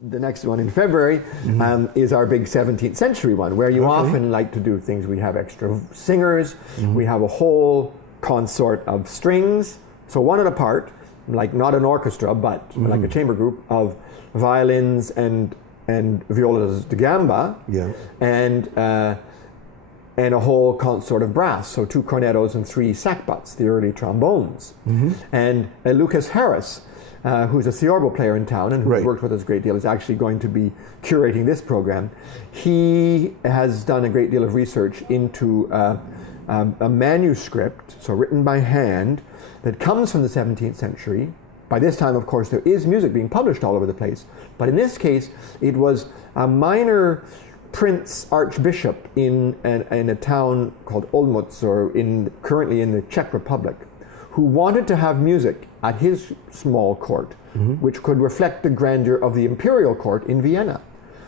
The next one in February is our big 17th century one, where you often like to do things. We have extra singers, we have a whole consort of strings, so one at a part, like not an orchestra, but like a chamber group of violins and violas da gamba, and a whole consort of brass, so 2 cornetos and 3 sackbuts, the early trombones. And Lucas Harris, who's a theorbo player in town and who's worked with us a great deal, is actually going to be curating this program. He has done a great deal of research into a manuscript, so written by hand, that comes from the 17th century. By this time, of course, there is music being published all over the place, but in this case, it was a minor prince archbishop in a town called Olmutz, or currently in the Czech Republic, who wanted to have music at his small court, which could reflect the grandeur of the imperial court in Vienna.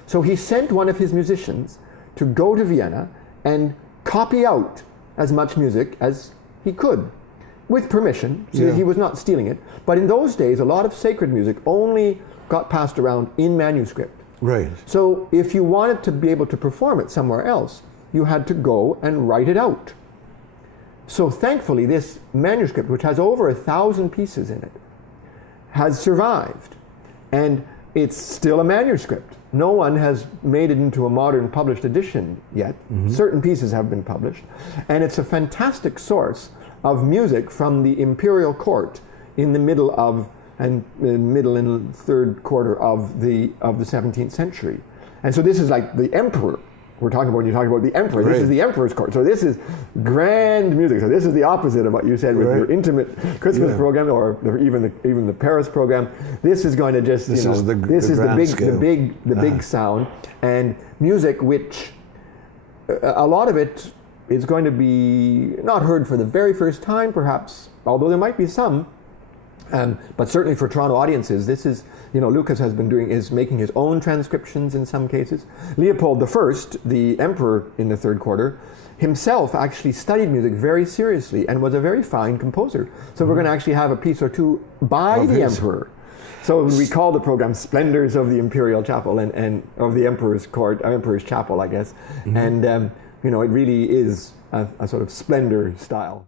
So he sent one of his musicians to go to Vienna and copy out as much music as he could, with permission, so that he was not stealing it. But in those days, a lot of sacred music only got passed around in manuscript. So if you wanted to be able to perform it somewhere else, you had to go and write it out. So thankfully, this manuscript, which has over 1,000 pieces in it, has survived. And it's still a manuscript. No one has made it into a modern published edition yet. Certain pieces have been published. And it's a fantastic source of music from the imperial court in the middle and third quarter of the 17th century. And so this is like the emperor. We're talking about, when you talk about the emperor, this is the emperor's court. So this is grand music. So this is the opposite of what you said with your intimate Christmas program, or even the Paris program. This is going to just, this is the big sound, and music which a lot of it is going to be not heard for the very first time, perhaps, although there might be some. But certainly for Toronto audiences, this is, Lucas has been is making his own transcriptions in some cases. Leopold I, the emperor in the third quarter, himself actually studied music very seriously and was a very fine composer. So we're going to actually have a piece or two by the emperor. So we call the program Splendours of the Imperial Chapel and of the Emperor's Court, Emperor's Chapel, I guess. And, it really is a sort of splendor style.